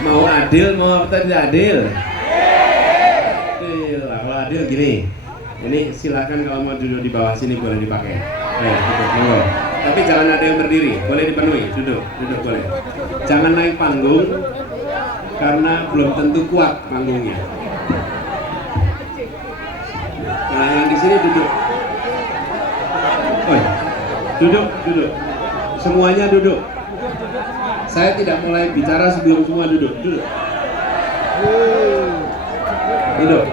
Mau adil, mau tidak adil? Adil. Kalau adil gini, ini silakan kalau mau duduk di bawah sini boleh dipakai. Ayo, duduk, monggo. Tapi jangan ada yang berdiri, boleh dipenuhi, duduk boleh. Jangan naik panggung, karena belum tentu kuat panggungnya. Nah, yang di sini duduk. Oh, duduk. Semuanya duduk. Saya tidak mulai bicara sebelum semua duduk. Duduk. Duduk.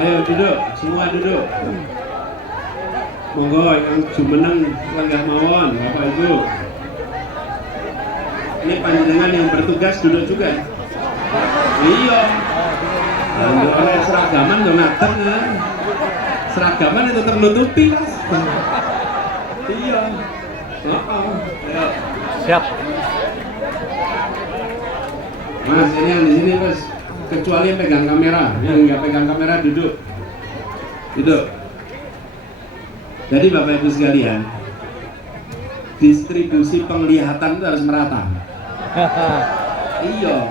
Ayo duduk, semua duduk. Monggo yang jumeneng lenggah mawon, Bapak Ibu. Ini panjenengan yang bertugas duduk juga. Iya. Oleh seragaman dong ngadeg kan. Seragaman itu ternutupi. Iya. Ayo. Siap. Mas, ini yang di sini Mas, kecuali yang pegang kamera, yang nggak pegang kamera duduk. Jadi Bapak Ibu sekalian, distribusi penglihatan itu harus merata. Iya.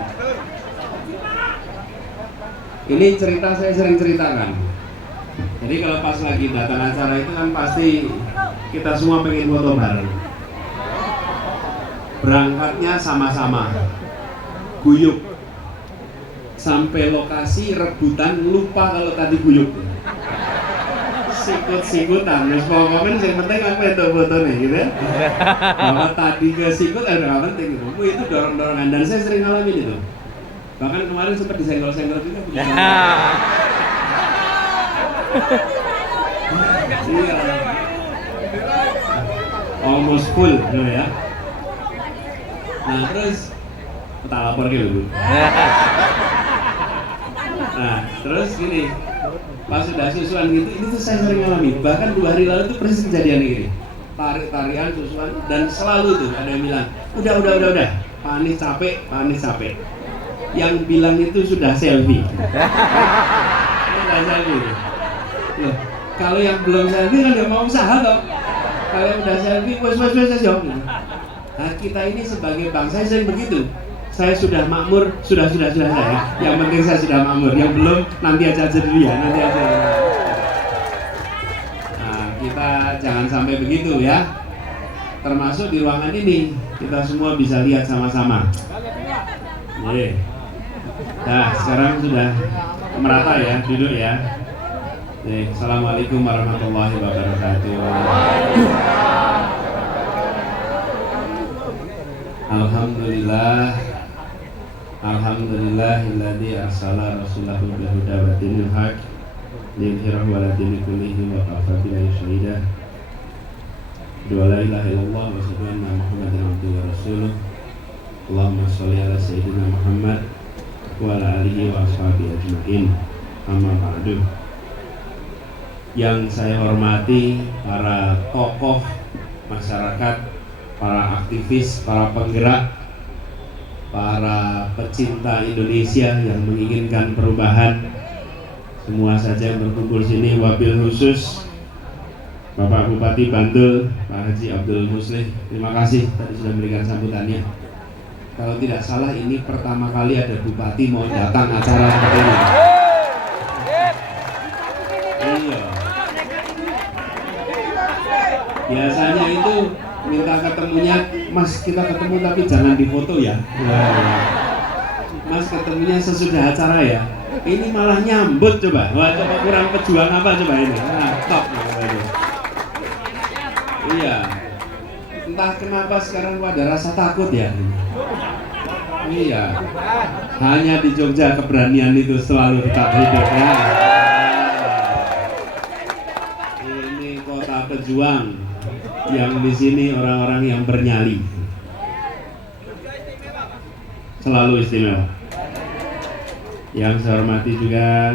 Ini cerita saya sering ceritakan. Jadi kalau pas lagi datang acara itu kan pasti kita semua pengen foto bareng. Berangkatnya sama-sama, guyup. Sampai lokasi rebutan, lupa kalau tadi guyup. Sikut-sikutan, mas mau komen yang penting aku yang foto nih gitu ya. Bahwa tadi ke sikut ada nggak penting gitu. Itu dorong-dorongan dan saya sering ngalamin itu. Bahkan kemarin sempat disenggol-senggol juga. Iya. Almost full gitu ya. Nah terus kita lapor gitu. Nah terus gini, pas sudah susuan gitu, ini tuh saya sering alami. Bahkan 2 hari lalu tuh persis kejadian gini. Tarik-tarian susuan dan selalu tuh ada yang bilang, udah. Pak Anies capek. Yang bilang itu sudah selfie. Sudah selfie. Loh, kalau yang belum selfie kan nggak mau usaha toh. Kalau yang udah selfie, wes jawab. Nah kita ini sebagai bangsa sering begitu. Saya sudah makmur, sudah saya. Yang penting saya sudah makmur. Yang belum nanti aja dulu ya, nanti aja. Nah, kita jangan sampai begitu ya. Termasuk di ruangan ini, kita semua bisa lihat sama-sama. Oke. Nah, sekarang sudah merata ya, duduk ya. Oke, Assalamualaikum warahmatullahi wabarakatuh. Alhamdulillahilladzi arsala rasulahu bil huda wa dinil haq liyudhhirahu 'ala dini kullihi wa kafa billahi shahida. La ilaha illallah wa asyhadu anna Muhammadan abduhu wa rasuluh. Allahumma shalli ala sayyidina Muhammad wa ala alihi wa ashabihi ajma'in. Amma ba'du. Yang saya hormati para tokoh masyarakat, para aktivis, para penggerak, para pecinta Indonesia yang menginginkan perubahan, semua saja yang berkumpul sini, wabil khusus Bapak Bupati Bantul, Pak Haji Abdul Muslih, terima kasih tadi sudah memberikan sambutannya. Kalau tidak salah ini pertama kali ada bupati mau datang acara seperti ini. Iya. Biasanya itu minta ketemunya, Mas kita ketemu tapi jangan difoto ya. Mas ketemunya sesudah acara ya. Ini malah nyambut coba. Wah, coba kurang pejuang apa coba ini. Nah, top. Iya. Entah kenapa sekarang ada rasa takut ya. Iya. Hanya di Jogja keberanian itu selalu tetap hidup ya. Ini kota pejuang. Yang di sini orang-orang yang bernyali. Selalu istimewa. Yang saya hormati juga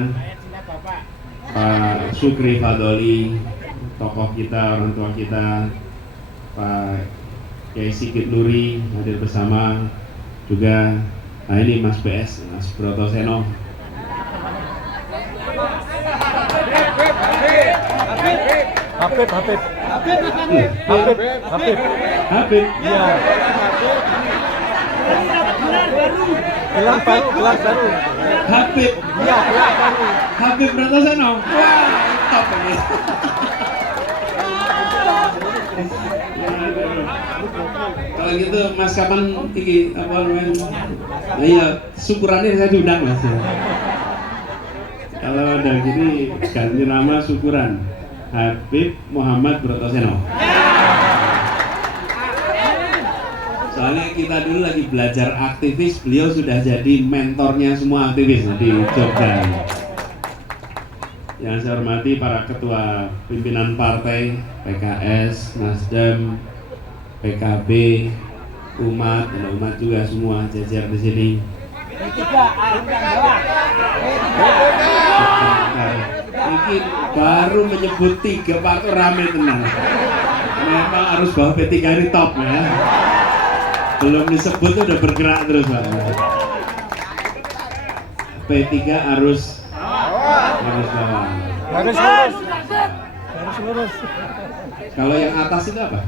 Pak Sukri Fadoli, tokoh kita, orang tua kita, Pak Kiai Sigit Nuri hadir bersama, juga Nah ini Mas BS, Mas Brotoseno. Habib. Iya. Gelar baru. Habib. Iya, gelar baru. Habib Brotoseno. Wah, top ini. Kalau gitu Mas kapan iki apa namanya? Nah, iya, syukurannya saya diundang Mas. Kalau ada gini ganti nama syukuran Habib Muhammad Brotoseno. Soalnya kita dulu lagi belajar aktivis, beliau sudah jadi mentornya semua aktivis di Jogja. Yang saya hormati para ketua pimpinan partai PKS, Nasdem, PKB, umat, dan umat juga semua jajar di sini. Ini baru menyebut 3 partai rame tenang. Memang harus bawa P3 ini top ya. Belum disebut udah bergerak terus Pak. P3 harus bawah. Harus lurus. Kalau yang atas itu apa?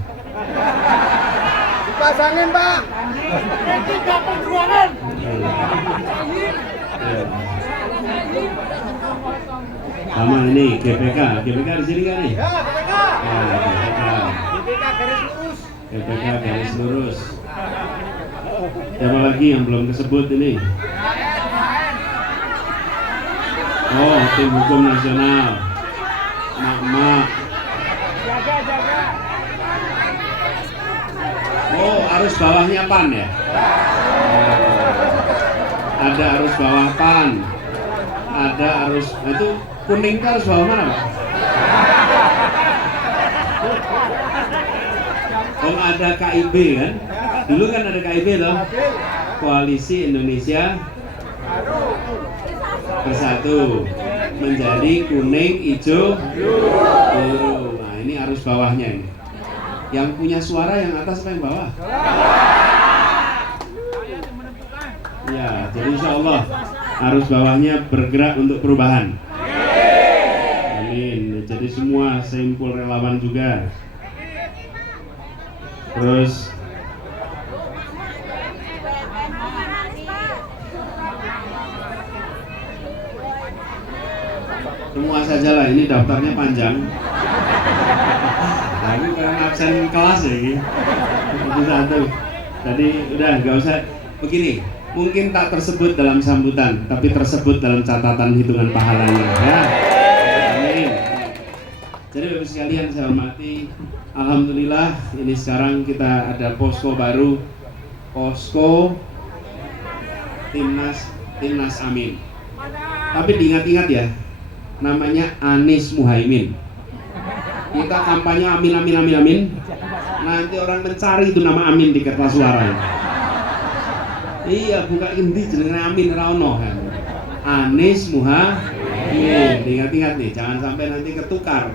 Dipasangin, Pak. P3 Perjuangan. Sama ini GPK di sini kan nih? Ya, GPK. GPK garis lurus. GPK garis lurus. Siapa lagi yang belum disebut ini? Oh, tim hukum nasional. Mak. Oh, arus bawahnya PAN ya? Ada arus bawah PAN. Ada arus, nah itu kuning kan arus bawah mana Pak? Oh ada KIB kan? Dulu kan ada KIB loh. Koalisi Indonesia Bersatu. Menjadi kuning, hijau, biru. Nah ini arus bawahnya ini. Yang punya suara yang atas apa yang bawah? Ya, jadi insya Allah arus bawahnya bergerak untuk perubahan. Amin. Jadi semua simpul relawan juga. Terus semua sajalah, ini daftarnya panjang. Tapi karena absen kelas ya ini. Satu. Tadi udah nggak usah begini. Mungkin tak tersebut dalam sambutan, tapi tersebut dalam catatan hitungan pahalanya. Ya. Amin. Jadi Bapak sekalian saya hormati, alhamdulillah ini sekarang kita ada posko baru, posko Timnas Amin. Tapi diingat-ingat ya, namanya Anies Muhaimin. Kita kampanye amin. Nanti orang mencari itu nama Amin di kertas suara ya. Iya, buka endi jenenge Amin ra ono kan. Anies Muhaimin. Ingat-ingat nih, jangan sampai nanti ketukar.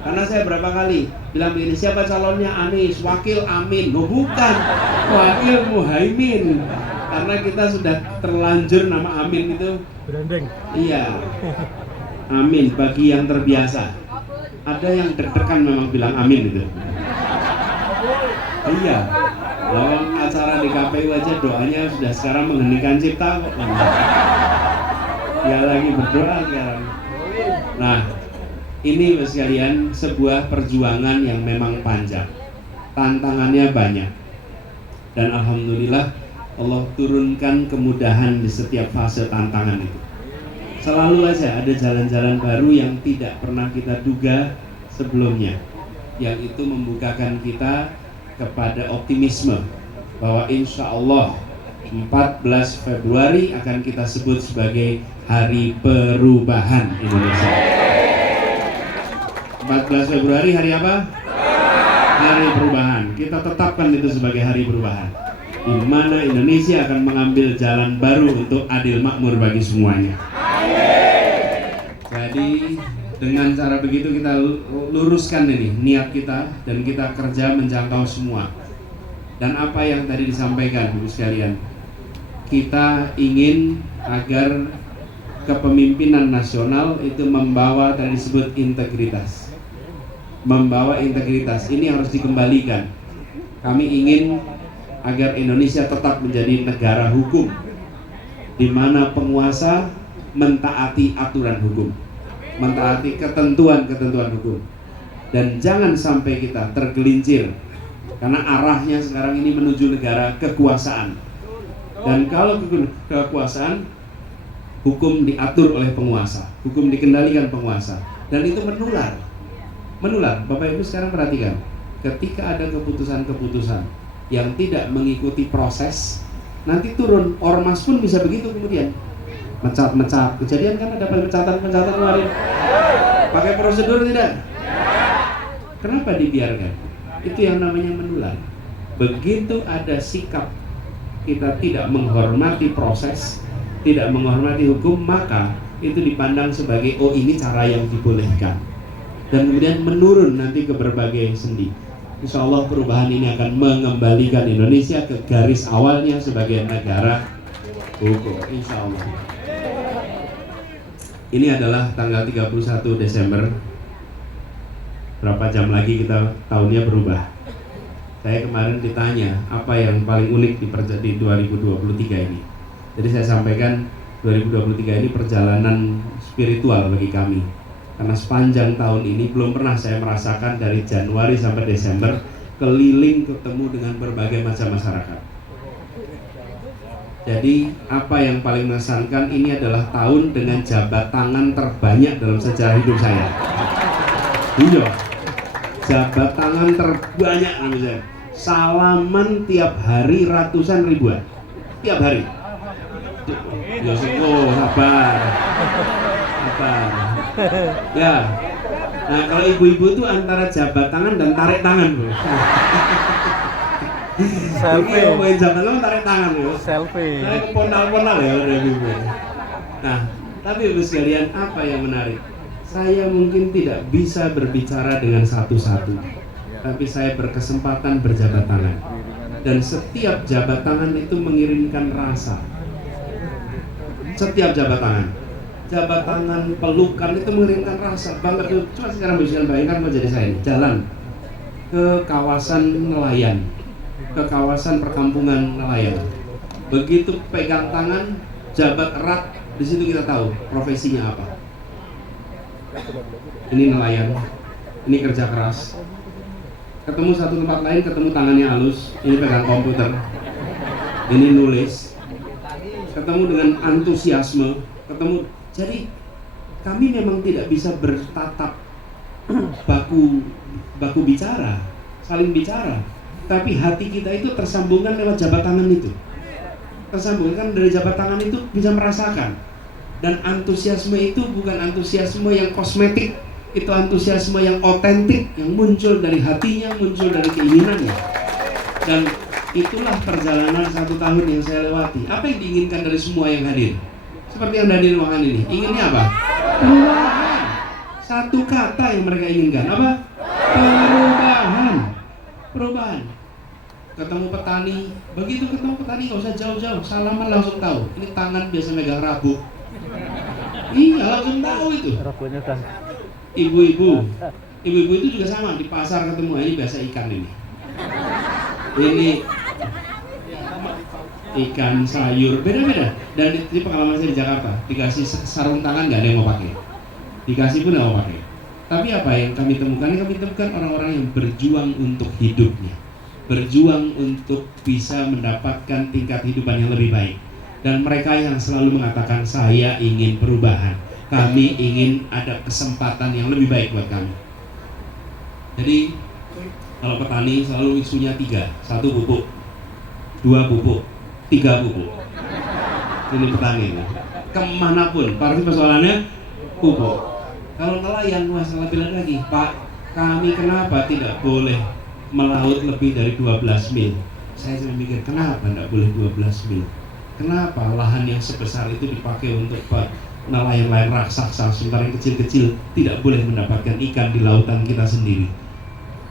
Karena saya berapa kali bilang begini, siapa calonnya Anies, wakil Amin. Oh bukan, wakil Muhaimin. Karena kita sudah terlanjur nama Amin itu Branding. iya. Amin bagi yang terbiasa. Ada yang deg-degan memang bilang amin itu. Iya. Lawang acara di KPU aja doanya sudah sekarang mengheningkan cipta kok. Ya lagi berdoa sekarang. Nah, ini Bapak sekalian sebuah perjuangan yang memang panjang. Tantangannya banyak. Dan alhamdulillah Allah turunkan kemudahan di setiap fase tantangan itu. Selalu aja ada jalan-jalan baru yang tidak pernah kita duga sebelumnya, yang itu membukakan kita kepada optimisme bahwa insya Allah 14 Februari akan kita sebut sebagai Hari Perubahan Indonesia. 14 Februari hari apa? Hari Perubahan. Kita tetapkan itu sebagai Hari Perubahan, di mana Indonesia akan mengambil jalan baru untuk adil makmur bagi semuanya. Jadi dengan cara begitu kita luruskan ini niat kita dan kita kerja menjangkau semua. Dan apa yang tadi disampaikan Ibu sekalian, kita ingin agar kepemimpinan nasional itu membawa tadi disebut integritas. Membawa integritas ini harus dikembalikan. Kami ingin agar Indonesia tetap menjadi negara hukum, di mana penguasa mentaati aturan hukum, mentaati ketentuan-ketentuan hukum, dan jangan sampai kita tergelincir karena arahnya sekarang ini menuju negara kekuasaan. Dan kalau kekuasaan, hukum diatur oleh penguasa, hukum dikendalikan penguasa, dan itu menular. Bapak Ibu sekarang perhatikan, ketika ada keputusan-keputusan yang tidak mengikuti proses, nanti turun, ormas pun bisa begitu kemudian mencat. Kejadian kan ada pemecatan kemarin, pakai prosedur tidak? Kenapa dibiarkan? Itu yang namanya menular. Begitu ada sikap kita tidak menghormati proses, tidak menghormati hukum, maka itu dipandang sebagai oh ini cara yang dibolehkan, dan kemudian menurun nanti ke berbagai sendi. Insya Allah perubahan ini akan mengembalikan Indonesia ke garis awalnya sebagai negara hukum. Insya Allah. Ini adalah tanggal 31 Desember. Berapa jam lagi kita tahunnya berubah. Saya kemarin ditanya apa yang paling unik di 2023 ini. Jadi saya sampaikan 2023 ini perjalanan spiritual bagi kami. Karena sepanjang tahun ini belum pernah saya merasakan dari Januari sampai Desember keliling ketemu dengan berbagai macam masyarakat. Jadi apa yang paling mengesankan, ini adalah tahun dengan jabat tangan terbanyak dalam sejarah hidup saya. Iya, jabat tangan terbanyak namanya. Salaman tiap hari ratusan ribuan, tiap hari. Ya sabar. Ya. Nah, kalau ibu-ibu itu antara jabat tangan dan tarik tangan, bro. Selfie. Ini main jabat tangan tarik tangan, bro. Selfie. Saya keponal-ponal ya udah ibu. Nah, tapi ibu sekalian, apa yang menarik? Saya mungkin tidak bisa berbicara dengan satu-satu, tapi saya berkesempatan berjabat tangan. Dan setiap jabat tangan itu mengirimkan rasa. Setiap jabat tangan, pelukan itu mengirimkan rasa banget. Coba sekarang bisa bayangkan mau jadi saya ini jalan ke kawasan nelayan, ke kawasan perkampungan nelayan. Begitu pegang tangan, jabat erat, di situ kita tahu profesinya apa. Ini nelayan, ini kerja keras. Ketemu satu tempat lain, ketemu tangannya halus, ini pegang komputer, ini nulis. Ketemu dengan antusiasme, ketemu. Jadi kami memang tidak bisa bertatap baku bicara, saling bicara, tapi hati kita itu tersambungkan lewat jabat tangan itu. Tersambungkan dari jabat tangan itu bisa merasakan. Dan antusiasme itu bukan antusiasme yang kosmetik, itu antusiasme yang otentik, yang muncul dari hatinya, muncul dari keinginannya. Dan itulah perjalanan 1 tahun yang saya lewati. Apa yang diinginkan dari semua yang hadir? Seperti yang hadir ruangan ini, inginnya apa? Perubahan. Satu kata yang mereka inginkan, apa? Perubahan. Ketemu petani, begitu ketemu petani nggak usah jauh-jauh, salaman langsung tahu. Ini tangan biasa megang rabuk. Iya, langsung tahu itu. Rabuknya kan. Ibu-ibu itu juga sama, di pasar ketemu, ini biasa ikan ini. Ini ikan, sayur, beda-beda. Dan di pengalaman saya di Jakarta, dikasih sarung tangan nggak ada yang mau pakai, dikasih pun nggak mau pakai. Tapi apa yang kami temukan? Kami temukan orang-orang yang berjuang untuk hidupnya, berjuang untuk bisa mendapatkan tingkat hidupan yang lebih baik. Dan mereka yang selalu mengatakan, saya ingin perubahan, kami ingin ada kesempatan yang lebih baik buat kami. Jadi kalau petani selalu isunya 3, 1 pupuk, 2 pupuk, 3 pupuk. Ini petani, kemanapun, pasti persoalannya pupuk. Kalau nelayan, masalah bilang lagi, Pak, kami kenapa tidak boleh melaut lebih dari 12 mil? Saya cuma mikir, kenapa tidak boleh 12 mil? Kenapa lahan yang sebesar itu dipakai untuk nelayan-nelayan raksasa, sementara yang kecil-kecil tidak boleh mendapatkan ikan di lautan kita sendiri?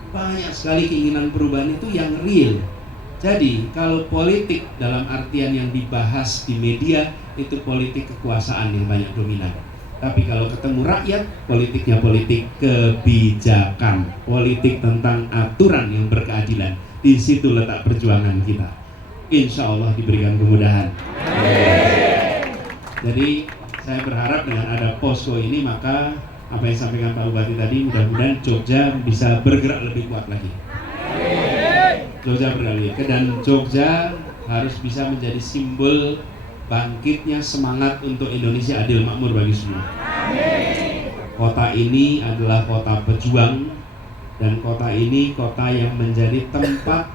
Banyak sekali keinginan perubahan itu yang real, Jadi kalau politik dalam artian yang dibahas di media itu politik kekuasaan yang banyak dominan. Tapi kalau ketemu rakyat, politiknya politik kebijakan, politik tentang aturan yang berkeadilan. Di situ letak perjuangan kita. Insya Allah diberikan kemudahan. Jadi saya berharap dengan ada posko ini, maka apa yang disampaikan Pak Bupati tadi, mudah-mudahan Jogja bisa bergerak lebih kuat lagi. Jogja beralih dan Jogja harus bisa menjadi simbol bangkitnya semangat untuk Indonesia adil makmur bagi semua. Kota ini adalah kota pejuang dan kota ini kota yang menjadi tempat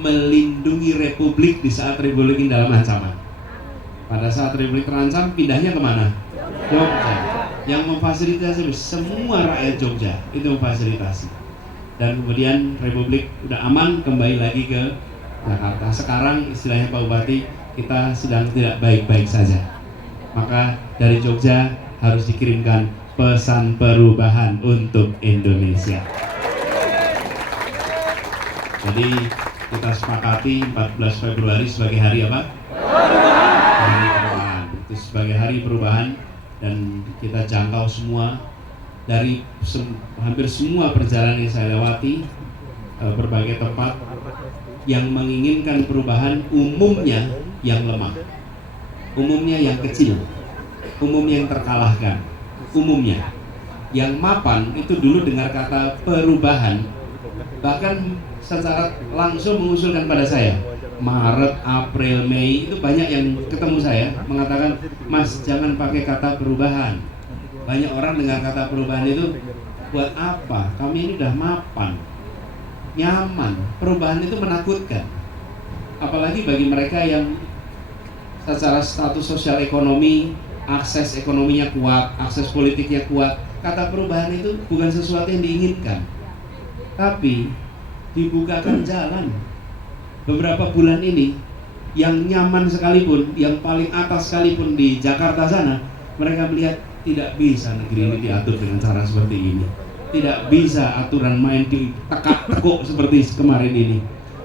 melindungi Republik di saat Republik ini dalam ancaman. Pada saat Republik terancam, pindahnya kemana? Jogja. Yang memfasilitasi semua rakyat Jogja itu memfasilitasi. Dan kemudian Republik udah aman, kembali lagi ke Jakarta. Sekarang istilahnya Pak Bupati, kita sedang tidak baik-baik saja. Maka dari Jogja harus dikirimkan pesan perubahan untuk Indonesia. Jadi kita sepakati 14 Februari sebagai hari apa? Hari perubahan. Itu sebagai hari perubahan dan kita jangkau semua dari hampir semua perjalanan yang saya lewati, berbagai tempat yang menginginkan perubahan, umumnya yang lemah, umumnya yang kecil, umumnya yang terkalahkan, umumnya yang mapan itu dulu dengar kata perubahan bahkan secara langsung mengusulkan pada saya. Maret, April, Mei itu banyak yang ketemu saya mengatakan, Mas jangan pakai kata perubahan. Banyak orang dengar kata perubahan itu, buat apa? Kami ini udah mapan, nyaman. Perubahan itu menakutkan. Apalagi bagi mereka yang secara status sosial ekonomi, akses ekonominya kuat, akses politiknya kuat. Kata perubahan itu bukan sesuatu yang diinginkan. Tapi dibukakan jalan. Beberapa bulan ini yang nyaman sekalipun, yang paling atas sekalipun di Jakarta sana, mereka melihat tidak bisa negeri ini diatur dengan cara seperti ini. Tidak bisa aturan main ditekak-tekuk seperti kemarin ini.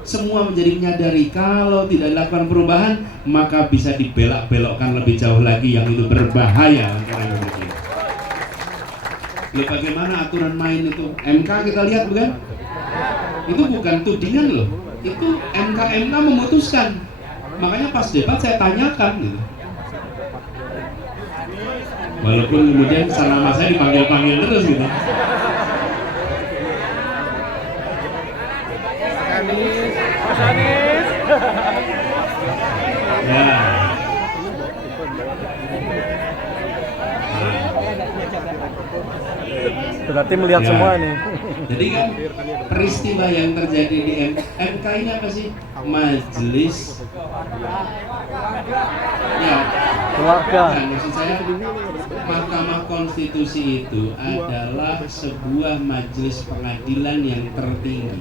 Semua menjadi menyadari kalau tidak dilakukan perubahan, maka bisa dibelok-belokkan lebih jauh lagi yang itu berbahaya untuk Indonesia. Loh, bagaimana aturan main itu? MK kita lihat bukan? Itu bukan tudingan loh. Itu MK memutuskan. Makanya pas debat saya tanyakan gitu. Walaupun kemudian nama saya dipanggil-panggil terus gitu. Mas Anies. Ya. Berarti melihat Ya. semua nih. Jadi kan peristiwa yang terjadi di MK ini apa sih? Majelis ya Keluarga. Nah, maksud saya Mahkamah Konstitusi itu adalah sebuah majelis pengadilan yang tertinggi,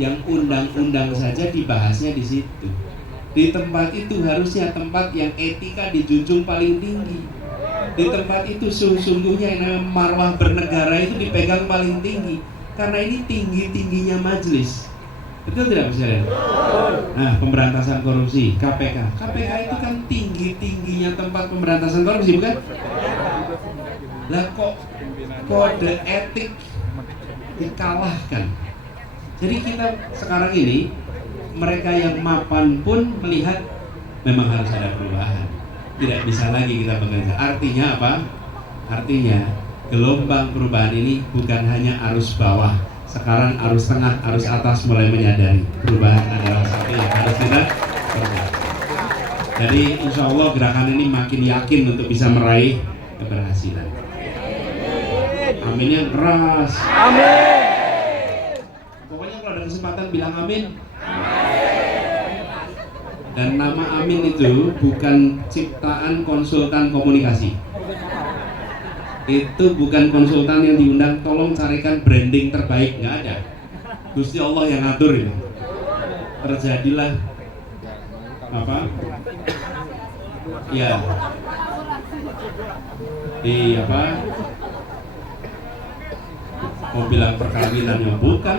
yang undang-undang saja dibahasnya di situ. Di tempat itu harusnya tempat yang etika dijunjung paling tinggi. Di tempat itu sesungguhnya yang namanya marwah bernegara itu dipegang paling tinggi. Karena ini tinggi-tingginya majelis. Betul tidak Mas Yaren? Nah, pemberantasan korupsi, KPK. KPK itu kan tinggi-tingginya tempat pemberantasan korupsi, bukan? Lah kok kode etik dikalahkan? Jadi kita sekarang ini, mereka yang mapan pun melihat memang harus ada perubahan. Tidak bisa lagi kita bekerja. Artinya apa? Artinya gelombang perubahan ini bukan hanya arus bawah. Sekarang arus tengah, arus atas mulai menyadari perubahan adalah satu yang harus kita perbuat. Jadi insya Allah gerakan ini makin yakin untuk bisa meraih keberhasilan. Amin yang keras. Amin. Pokoknya kalau ada kesempatan bilang amin. Dan nama Amin itu bukan ciptaan konsultan komunikasi. Itu bukan konsultan yang diundang, tolong carikan branding terbaik, nggak ada. Gusti Allah yang ngatur itu. Terjadilah apa? Ya. Di apa? Mau bilang perkawinannya bukan,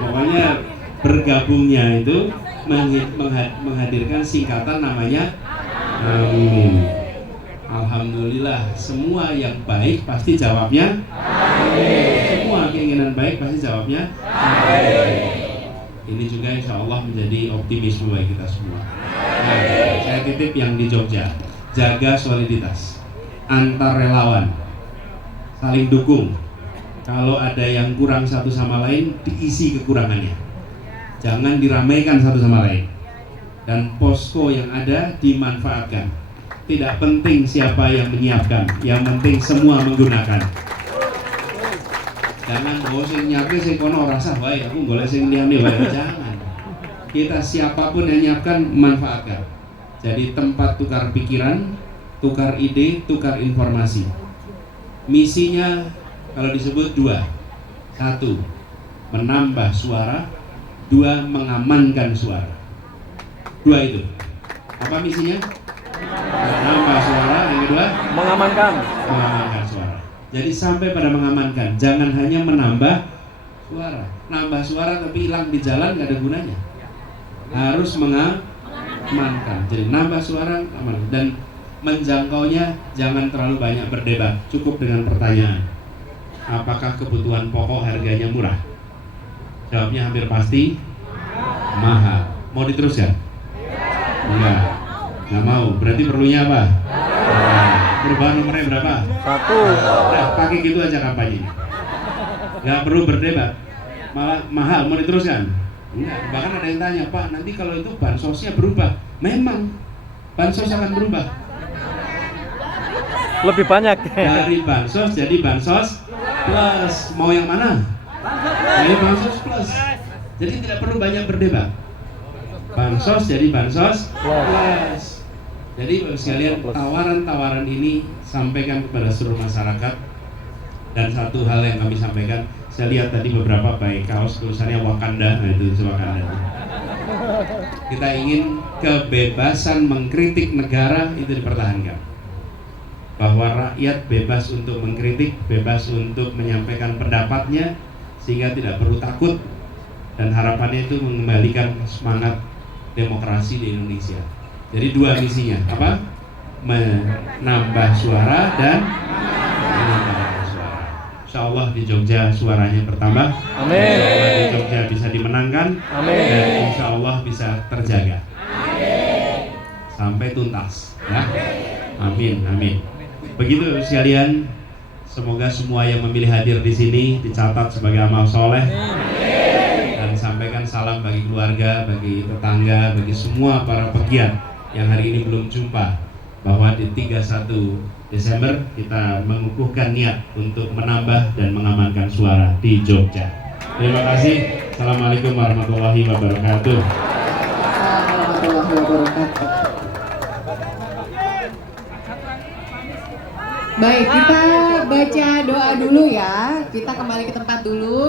pokoknya bergabungnya itu menghadirkan singkatan namanya amin. Alhamdulillah, semua yang baik pasti jawabnya amin. Semua keinginan baik pasti jawabnya amin. Ini juga insya Allah menjadi optimisme bagi kita semua. Nah, saya titip yang di Jogja, jaga soliditas antar relawan, saling dukung. Kalau ada yang kurang satu sama lain, diisi kekurangannya. Jangan diramaikan satu sama lain. Dan posko yang ada dimanfaatkan. Tidak penting siapa yang menyiapkan, yang penting semua menggunakan. Jangan sing nyiapke sing kono rasa wae, aku golek sing liyane wae. Jangan. Kita siapapun yang nyiapkan manfaatkan. Jadi tempat tukar pikiran, tukar ide, tukar informasi. Misinya kalau disebut dua. Satu, menambah suara. Dua, mengamankan suara. Dua itu. Apa misinya? Menambah suara. Yang kedua, Mengamankan suara. Jadi sampai pada mengamankan. Jangan hanya menambah suara. Nambah suara tapi hilang di jalan gak ada gunanya. Harus mengamankan. Jadi nambah suara, aman. Dan menjangkaunya jangan terlalu banyak berdebat. Cukup dengan pertanyaan. Apakah kebutuhan pokok harganya murah? Jawabnya hampir pasti mahal. Mau diteruskan? Enggak. Nggak mau. Berarti perlunya apa? Perubahan nomornya berapa? 1. Nah, pakai gitu aja kampanye. Nggak perlu berdebat. Malah mahal. Mau diteruskan? Enggak. Bahkan ada yang tanya, Pak, nanti kalau itu bansosnya berubah. Memang bansos akan berubah. Lebih banyak. Dari bansos jadi bansos plus. Mau yang mana? Ayo bansos plus. Jadi tidak perlu banyak berdebat. Bansos jadi bansos plus. Jadi sekalian tawaran-tawaran ini sampaikan kepada seluruh masyarakat. Dan satu hal yang kami sampaikan, saya lihat tadi beberapa baik kaos tulisannya Wakanda, nah itu Wakanda. Kita ingin kebebasan mengkritik negara itu dipertahankan. Bahwa rakyat bebas untuk mengkritik, bebas untuk menyampaikan pendapatnya, sehingga tidak perlu takut. Dan harapannya itu mengembalikan semangat demokrasi di Indonesia. Jadi dua misinya, apa? Menambah suara dan menambah suara. Insya Allah di Jogja suaranya bertambah. Amin. Insya Allah di Jogja bisa dimenangkan. Amin. Dan insya Allah bisa terjaga. Amin. Sampai tuntas. Ya. Amin, amin. Begitu sekalian. Semoga semua yang memilih hadir di sini dicatat sebagai amal soleh. Dan sampaikan salam bagi keluarga, bagi tetangga, bagi semua para pegiat yang hari ini belum jumpa, bahwa di 31 Desember kita mengukuhkan niat untuk menambah dan mengamankan suara di Jogja. Terima kasih. Assalamualaikum warahmatullahi wabarakatuh. Baik, kita baca doa dulu ya. Kita kembali ke tempat dulu.